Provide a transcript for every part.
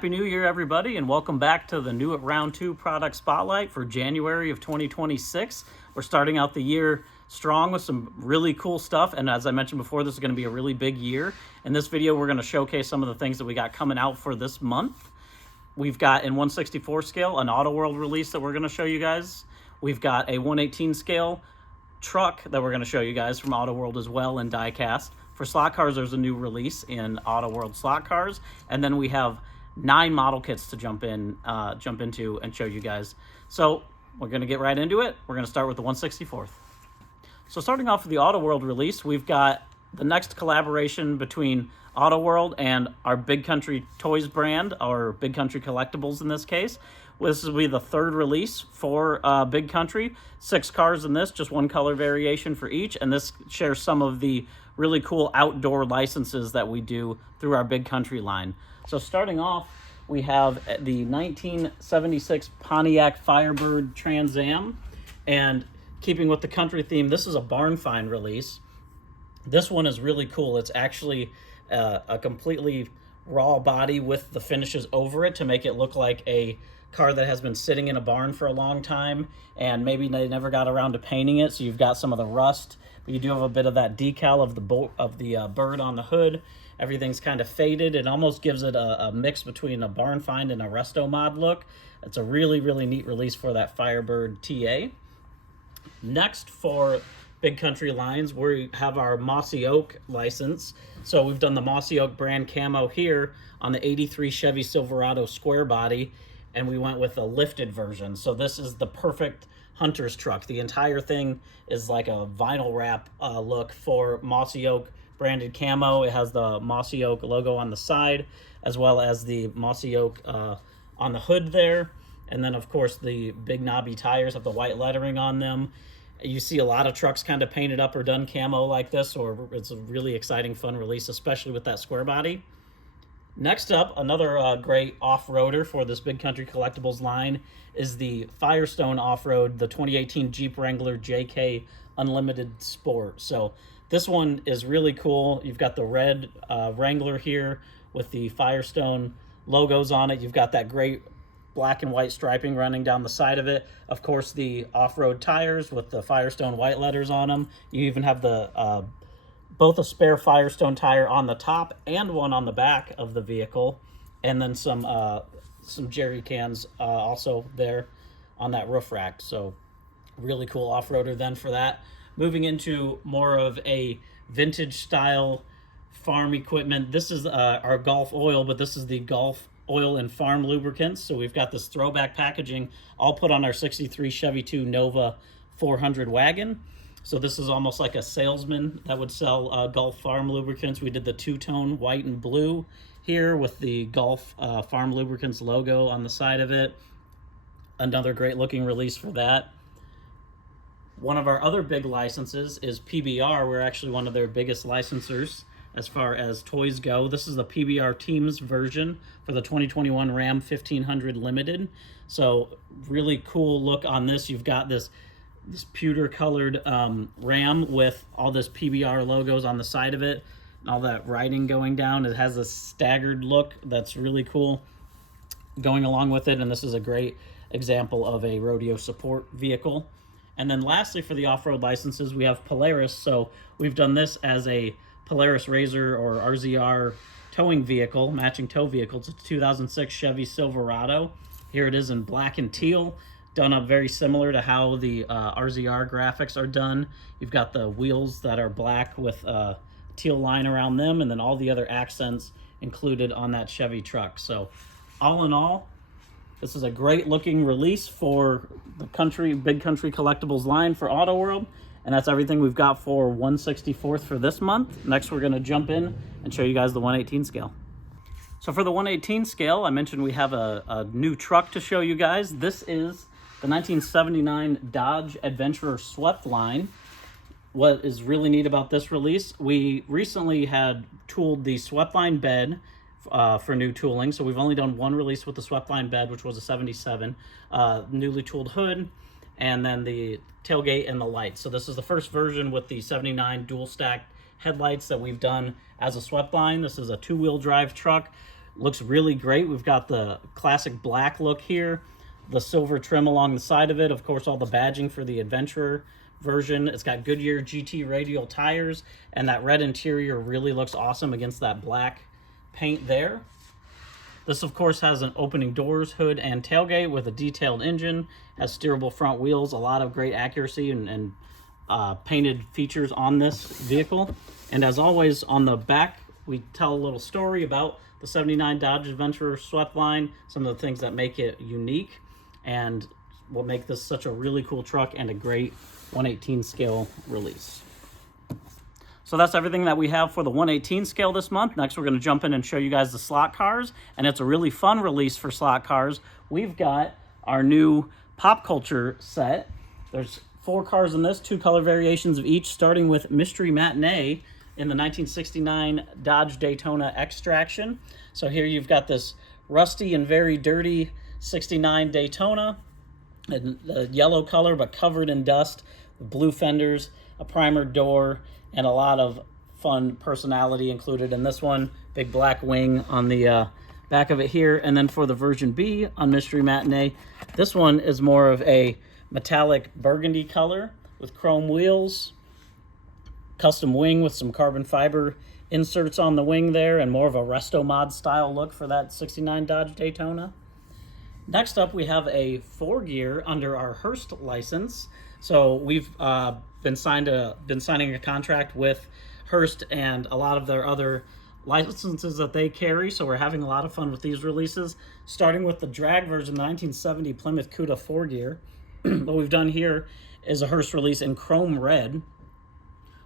Happy New Year, everybody, and welcome back to the new at Round 2 product spotlight for January of 2026. We're starting out the year strong with some really cool stuff, and as I mentioned before, this is going to be a really big year. In this video, we're going to showcase some of the things that we got coming out for this month. We've got in 1/64 scale an Auto World release that we're going to show you guys. We've got a 1/18 scale truck that we're going to show you guys from Auto World as well in diecast. For slot cars, there's a new release in Auto World slot cars, and then we have 9 model kits to jump into and show you guys. So we're going to get right into it. We're going to start with the 1/64th. So starting off with the Auto World release, we've got the next collaboration between Auto World and our Big Country Toys brand, or Big Country Collectibles in this case. This will be the third release for Big Country. 6 cars in this, just one color variation for each, and this shares some of the really cool outdoor licenses that we do through our Big Country line. So starting off, we have the 1976 Pontiac Firebird Trans Am, and keeping with the country theme, this is a barn find release. This one is really cool. It's actually a completely raw body with the finishes over it to make it look like a car that has been sitting in a barn for a long time, and maybe they never got around to painting it, so you've got some of the rust, but you do have a bit of that decal of the bird on the hood. Everything's kind of faded. It almost gives it a mix between a barn find and a resto mod look. It's a really, really neat release for that Firebird TA. Next, for Big Country lines, we have our Mossy Oak license. So we've done the Mossy Oak brand camo here on the 83 Chevy Silverado square body, and we went with a lifted version. So this is the perfect hunter's truck. The entire thing is like a vinyl wrap look for Mossy Oak branded camo. It has the Mossy Oak logo on the side, as well as the Mossy Oak on the hood there. And then, of course, the big knobby tires have the white lettering on them. You see a lot of trucks kind of painted up or done camo like this, or it's a really exciting, fun release, especially with that square body. Next up, another great off-roader for this Big Country Collectibles line is the Firestone Off-Road, the 2018 Jeep Wrangler JK Unlimited Sport. So this one is really cool. You've got the red Wrangler here with the Firestone logos on it. You've got that great black and white striping running down the side of it. Of course, the off-road tires with the Firestone white letters on them. You even have the both a spare Firestone tire on the top and one on the back of the vehicle, and then some jerry cans also there on that roof rack. So really cool off-roader then for that. Moving into more of a vintage style farm equipment. This is our Gulf oil, but this is the Gulf oil and farm lubricants. So we've got this throwback packaging all put on our 63 Chevy 2 Nova 400 wagon. So this is almost like a salesman that would sell Gulf farm lubricants. We did the two-tone white and blue here with the Gulf farm lubricants logo on the side of it. Another great looking release for that. One of our other big licenses is PBR. We're actually one of their biggest licensors as far as toys go. This is the PBR Teams version for the 2021 Ram 1500 Limited. So really cool look on this. You've got this pewter colored Ram with all this PBR logos on the side of it and all that writing going down. It has a staggered look that's really cool going along with it, and this is a great example of a rodeo support vehicle. And then lastly, for the off-road licenses, we have Polaris. So we've done this as a Polaris RZR or RZR towing vehicle, matching tow vehicle. It's a 2006 Chevy Silverado. Here it is in black and teal, done up very similar to how the RZR graphics are done. You've got the wheels that are black with teal line around them, and then all the other accents included on that Chevy truck. So all in all, this is a great looking release for the Big Country Collectibles line for Auto World. And that's everything we've got for 1/64th for this month. Next, we're going to jump in and show you guys the 1/18 scale. So for the 1/18 scale, I mentioned we have a new truck to show you guys. This is the 1979 Dodge Adventurer Swept line. What is really neat about this release, we recently had tooled the Swept line bed for new tooling. So we've only done one release with the Swept line bed, which was a 77. Newly tooled hood, and then the tailgate and the lights. So this is the first version with the 79 dual stacked headlights that we've done as a swept line. This is a 2-wheel drive truck. Looks really great. We've got the classic black look here, the silver trim along the side of it. Of course, all the badging for the Adventurer version. It's got Goodyear GT radial tires, and that red interior really looks awesome against that black paint there. This, of course, has an opening doors, hood, and tailgate with a detailed engine, has steerable front wheels, a lot of great accuracy and painted features on this vehicle. And as always, on the back, we tell a little story about the 79 Dodge Adventurer swept line, some of the things that make it unique, and what make this such a really cool truck and a great 1/18 scale release. So that's everything that we have for the 1/18 scale this month. Next, we're going to jump in and show you guys the slot cars, and it's a really fun release for slot cars. We've got our new Pop Culture set. There's 4 cars in this, 2 color variations of each, starting with Mystery Matinee in the 1969 Dodge Daytona Extraction. So here you've got this rusty and very dirty 69 Daytona, in the yellow color but covered in dust, with blue fenders, a primered door, and a lot of fun personality included in this one. Big black wing on the back of it here. And then for the version B on Mystery Matinee, this one is more of a metallic burgundy color with chrome wheels, custom wing with some carbon fiber inserts on the wing there, and more of a resto mod style look for that 69 Dodge Daytona. Next up, we have a 4-gear under our Hurst license. So we've been signing a contract with Hurst and a lot of their other licenses that they carry. So we're having a lot of fun with these releases, starting with the drag version, the 1970 Plymouth Cuda 4-gear. What we've done here is a Hurst release in chrome red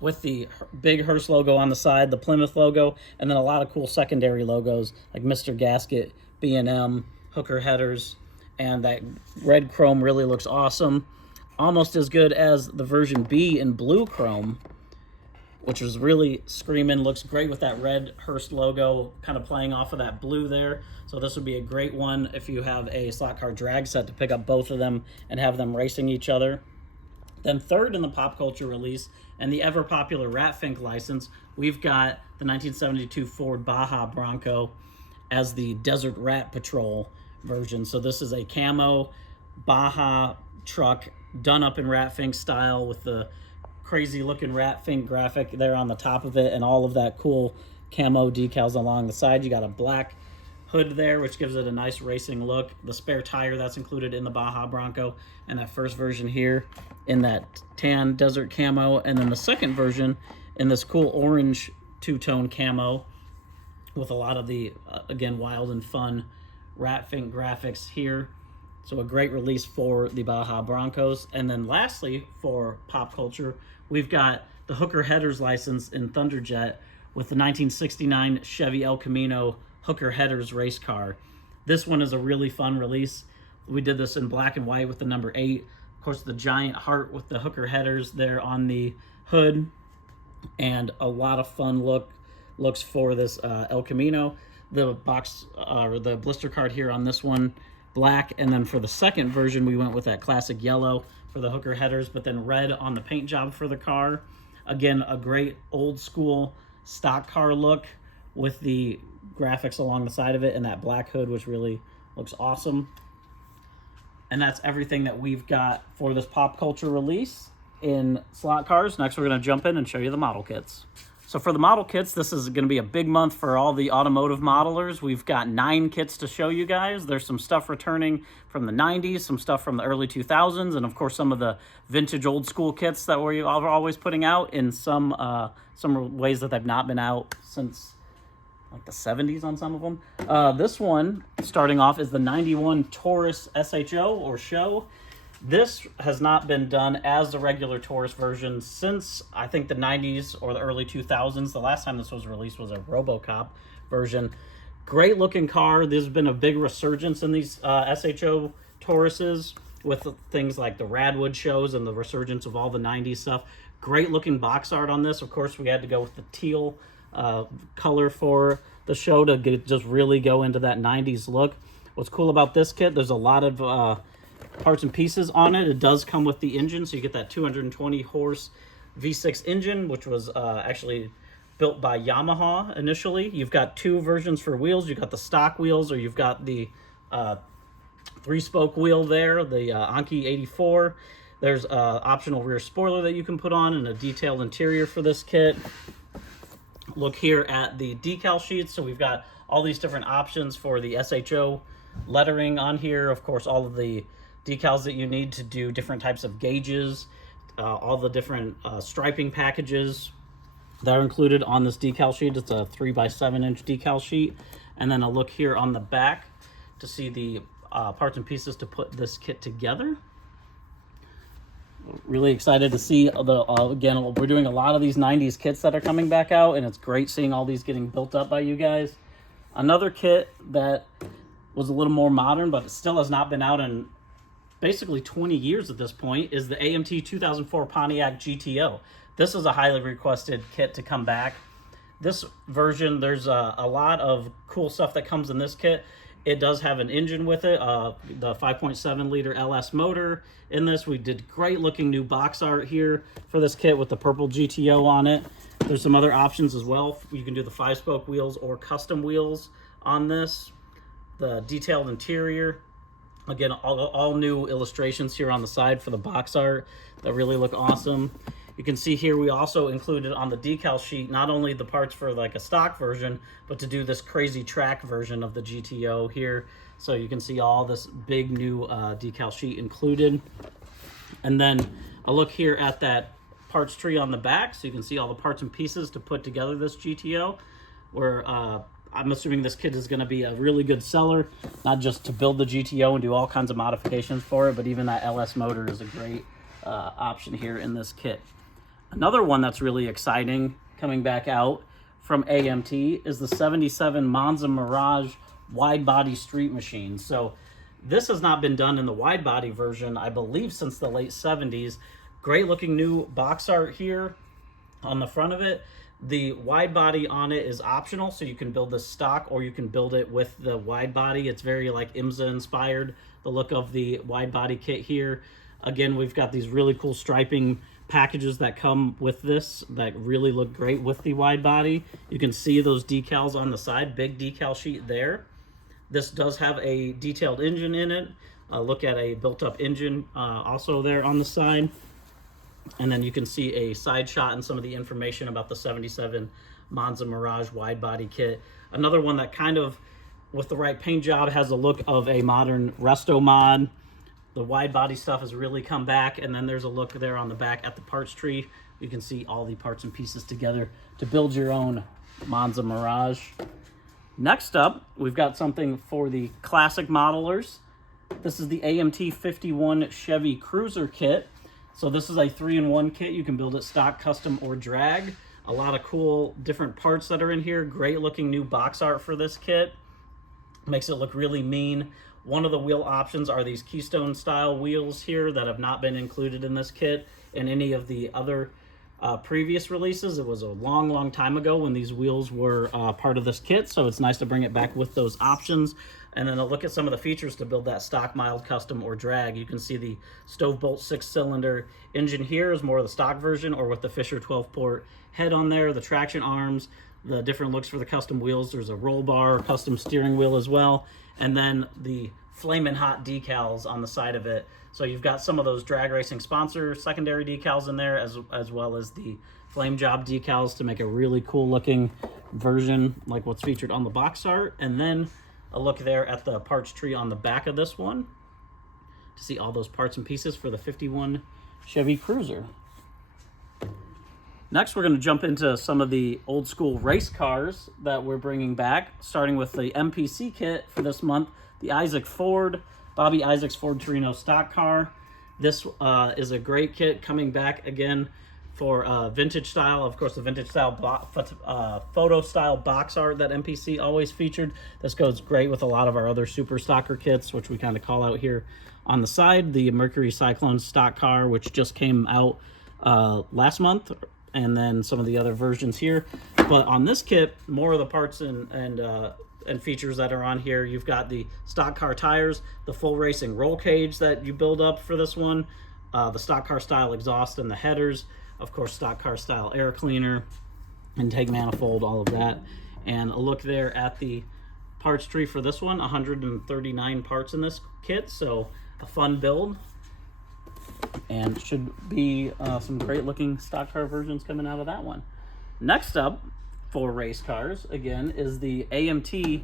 with the big Hurst logo on the side, the Plymouth logo, and then a lot of cool secondary logos like Mr. Gasket, B&M, hooker headers, and that red chrome really looks awesome. Almost as good as the version B in blue chrome, which is really screaming. Looks great with that red Hurst logo kind of playing off of that blue there. So this would be a great one if you have a slot car drag set to pick up both of them and have them racing each other. Then third in the Pop Culture release and the ever popular Ratfink license, we've got the 1972 Ford Baja Bronco as the Desert Rat Patrol version. So this is a camo Baja truck done up in Ratfink style with the crazy looking Ratfink graphic there on the top of it and all of that cool camo decals along the side. You got a black hood there, which gives it a nice racing look. The spare tire that's included in the Baja Bronco, and that first version here in that tan desert camo, and then the second version in this cool orange two-tone camo with a lot of the, again, wild and fun Ratfink graphics here. So a great release for the Baja Broncos. And then lastly, for Pop Culture, we've got the hooker headers license in Thunderjet with the 1969 Chevy El Camino hooker headers race car. This one is a really fun release. We did this in black and white with the number 8. Of course, the giant heart with the hooker headers there on the hood, and a lot of fun looks for this El Camino. The box or the blister card here on this one, black, and then for the second version we went with that classic yellow for the hooker headers, but then red on the paint job for the car. Again, a great old school stock car look with the graphics along the side of it and that black hood, which really looks awesome. And that's everything that we've got for this Pop Culture release in slot cars. Next, we're going to jump in and show you the model kits. So for the model kits, this is going to be a big month for all the automotive modelers. We've got 9 kits to show you guys. There's some stuff returning from the 90s, some stuff from the early 2000s, and of course some of the vintage old school kits that we're always putting out in some ways that they've not been out since like the 70s on some of them. This one, starting off, is the 91 Taurus SHO or show. This has not been done as the regular Taurus version since, I think, the 90s or the early 2000s. The last time this was released was a RoboCop version. Great looking car. There's been a big resurgence in these SHO Tauruses with things like the Radwood shows and the resurgence of all the 90s stuff. Great looking box art on this. Of course, we had to go with the teal color for the show to just really go into that 90s look. What's cool about this kit, there's a lot of parts and pieces on it. It does come with the engine, so you get that 220 horse V6 engine, which was actually built by Yamaha initially. You've got two versions for wheels. You've got the stock wheels, or you've got the 3-spoke wheel there, the Anki 84. There's an optional rear spoiler that you can put on and a detailed interior for this kit. Look here at the decal sheets. So we've got all these different options for the SHO lettering on here. Of course, all of the decals that you need to do different types of gauges, all the different striping packages that are included on this decal sheet. It's a 3x7-inch decal sheet. And then a look here on the back to see the parts and pieces to put this kit together. Really excited to see again, we're doing a lot of these 90s kits that are coming back out, and it's great seeing all these getting built up by you guys. Another kit that was a little more modern, but it still has not been out in basically 20 years at this point, is the AMT 2004 Pontiac GTO. This is a highly requested kit to come back. This version, there's a lot of cool stuff that comes in this kit. It does have an engine with it, the 5.7 liter LS motor in this. We did great looking new box art here for this kit with the purple GTO on it. There's some other options as well. You can do the 5-spoke wheels or custom wheels on this. The detailed interior. Again, all new illustrations here on the side for the box art that really look awesome. You can see here we also included on the decal sheet not only the parts for like a stock version, but to do this crazy track version of the GTO here. So you can see all this big new decal sheet included. And then a look here at that parts tree on the back, so you can see all the parts and pieces to put together this GTO, where I'm assuming this kit is going to be a really good seller, not just to build the GTO and do all kinds of modifications for it, but even that LS motor is a great option here in this kit. Another one that's really exciting coming back out from AMT is the 77 Monza Mirage wide body street machine. So this has not been done in the wide body version, I believe, since the late 70s. Great looking new box art here on the front of it. The wide body on it is optional, so you can build this stock or you can build it with the wide body. It's very like IMSA inspired, the look of the wide body kit here. Again, we've got these really cool striping packages that come with this that really look great with the wide body. You can see those decals on the side, big decal sheet there. This does have a detailed engine in it. Look at a built-up engine also there on the side. And then you can see a side shot and some of the information about the 77 Monza Mirage wide body kit. Another one that kind of, with the right paint job, has a look of a modern resto mod. The wide body stuff has really come back, and then there's a look there on the back at the parts tree. You can see all the parts and pieces together to build your own Monza Mirage. Next up, we've got something for the classic modelers. This is the AMT 51 Chevy Cruiser kit. So this is a 3-in-1 kit. You can build it stock, custom, or drag. A lot of cool different parts that are in here. Great looking new box art for this kit. Makes it look really mean. One of the wheel options are these Keystone style wheels here that have not been included in this kit in any of the other previous releases. It was a long time ago when these wheels were part of this kit, so it's nice to bring it back with those options. And then a look at some of the features to build that stock, mild, custom, or drag. You can see the Stovebolt 6-cylinder engine here is more of the stock version, or with the Fisher 12-port head on there, the traction arms, the different looks for the custom wheels. There's a roll bar, custom steering wheel as well, and then the flamin' hot decals on the side of it. So you've got some of those drag racing sponsor secondary decals in there, as well as the flame job decals to make a really cool looking version like what's featured on the box art. And then a look there at the parts tree on the back of this one to see all those parts and pieces for the 51 Chevy Cruiser. Next, we're going to jump into some of the old school race cars that we're bringing back, starting with the MPC kit for this month, the Bobby Isaac's Ford Torino stock car. This is a great kit coming back again for vintage style. Of course, the vintage style photo style box art that MPC always featured. This goes great with a lot of our other super stocker kits, which we kind of call out here on the side. The Mercury Cyclone stock car, which just came out last month, and then some of the other versions here. But on this kit, more of the parts and features that are on here. You've got the stock car tires, the full racing roll cage that you build up for this one, the stock car style exhaust and the headers, of course stock car style air cleaner, intake manifold, all of that. And a look there at the parts tree for this one, 139 parts in this kit, so a fun build. And should be some great looking stock car versions coming out of that one. Next up for race cars, again, is the AMT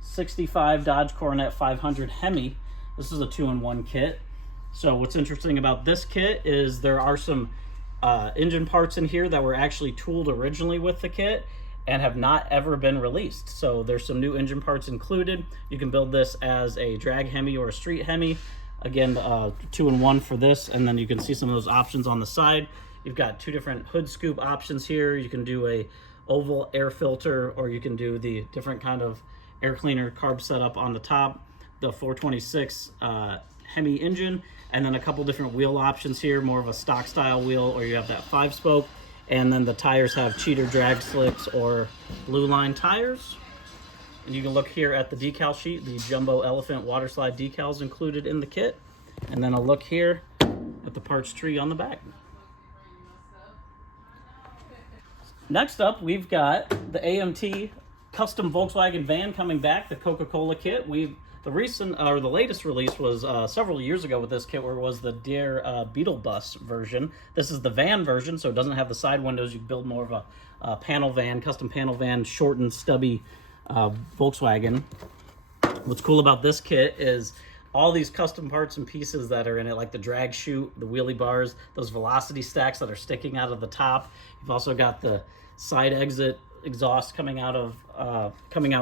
65 Dodge Coronet 500 Hemi. This is a 2-in-1 kit. So what's interesting about this kit is there are some engine parts in here that were actually tooled originally with the kit and have not ever been released. So there's some new engine parts included. You can build this as a drag Hemi or a street Hemi. Again, 2-in-1 for this, and then you can see some of those options on the side. You've got 2 different hood scoop options here. You can do a oval air filter, or you can do the different kind of air cleaner carb setup on the top, the 426 Hemi engine, and then a couple different wheel options here, more of a stock style wheel, or you have that 5-spoke, and then the tires have cheater drag slicks or blue line tires. And you can look here at the decal sheet, the Jumbo Elephant water slide decals included in the kit. And then a look here at the parts tree on the back. Next up, we've got the AMT custom Volkswagen van coming back, the Coca-Cola kit. The latest release was several years ago with this kit, where it was the Dare Beetle Bus version. This is the van version, so it doesn't have the side windows. You can build more of a panel van, custom panel van, short and stubby Volkswagen. What's cool about this kit is all these custom parts and pieces that are in it, like the drag chute, the wheelie bars, those velocity stacks that are sticking out of the top. You've also got the side exit exhaust coming out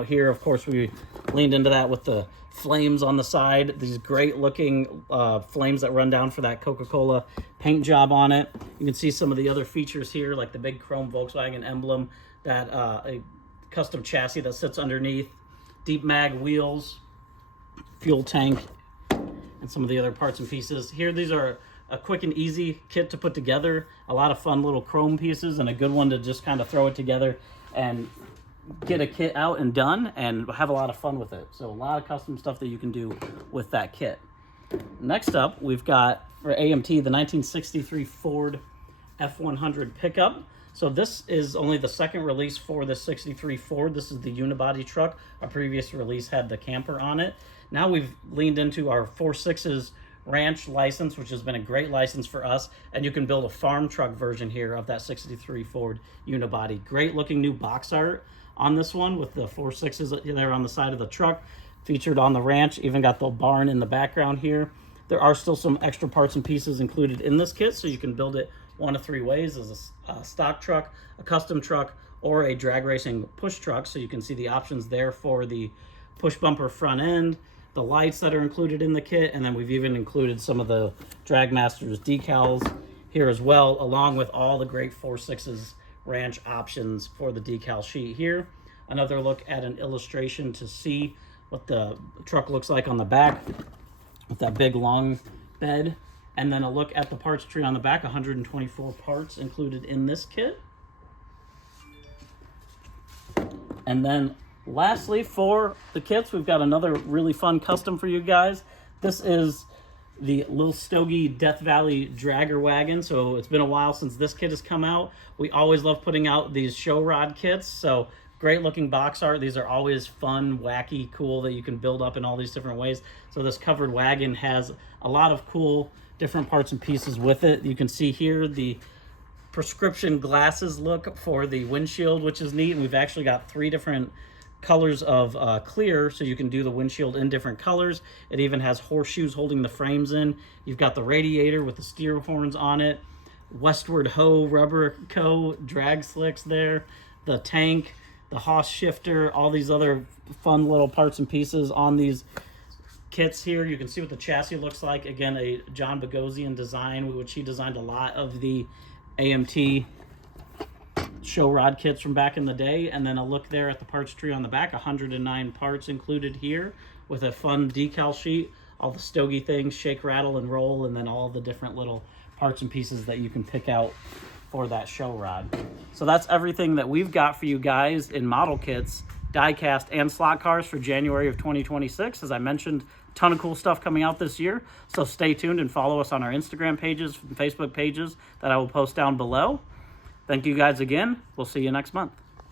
here. Of course, we leaned into that with the flames on the side. These great looking flames that run down for that Coca-Cola paint job on it. You can see some of the other features here, like the big chrome Volkswagen emblem, that a custom chassis that sits underneath, deep mag wheels, fuel tank, and some of the other parts and pieces. Here, these are a quick and easy kit to put together. A lot of fun little chrome pieces, and a good one to just kind of throw it together and get a kit out and done and have a lot of fun with it. So a lot of custom stuff that you can do with that kit. Next up, we've got for AMT the 1963 Ford F100 pickup. So this is only the second release for the 63 Ford. This is the unibody truck. Our previous release had the camper on it. Now we've leaned into our 4.6's ranch license, which has been a great license for us. And you can build a farm truck version here of that 63 Ford unibody. Great looking new box art on this one with the 4.6's there on the side of the truck, featured on the ranch. Even got the barn in the background here. There are still some extra parts and pieces included in this kit, so you can build it one of 3 ways: as a stock truck, a custom truck, or a drag racing push truck. So you can see the options there for the push bumper front end, the lights that are included in the kit, and then we've even included some of the Drag Masters decals here as well, along with all the great 4.6's ranch options for the decal sheet here. Another look at an illustration to see what the truck looks like on the back with that big long bed. And then a look at the parts tree on the back, 124 parts included in this kit. And then lastly, for the kits, we've got another really fun custom for you guys. This is the Lil Stogie Death Valley Dragger Wagon. So it's been a while since this kit has come out. We always love putting out these show rod kits. So great looking box art. These are always fun, wacky, cool, that you can build up in all these different ways. So this covered wagon has a lot of cool different parts and pieces with it. You can see here the prescription glasses look for the windshield, which is neat. And we've actually got 3 different colors of clear, so you can do the windshield in different colors. It even has horseshoes holding the frames in. You've got the radiator with the steer horns on it, Westward Ho rubber drag slicks there, the tank, the Haas shifter, all these other fun little parts and pieces on these kits here. You can see what the chassis looks like. Again, a John Bogosian design, which he designed a lot of the AMT show rod kits from back in the day. And then a look there at the parts tree on the back, 109 parts included here with a fun decal sheet, all the Stogie things, shake, rattle, and roll, and then all the different little parts and pieces that you can pick out for that show rod. So that's everything that we've got for you guys in model kits, die-cast, and slot cars for January of 2026. As I mentioned, a ton of cool stuff coming out this year. So stay tuned and follow us on our Instagram pages and Facebook pages that I will post down below. Thank you guys again. We'll see you next month.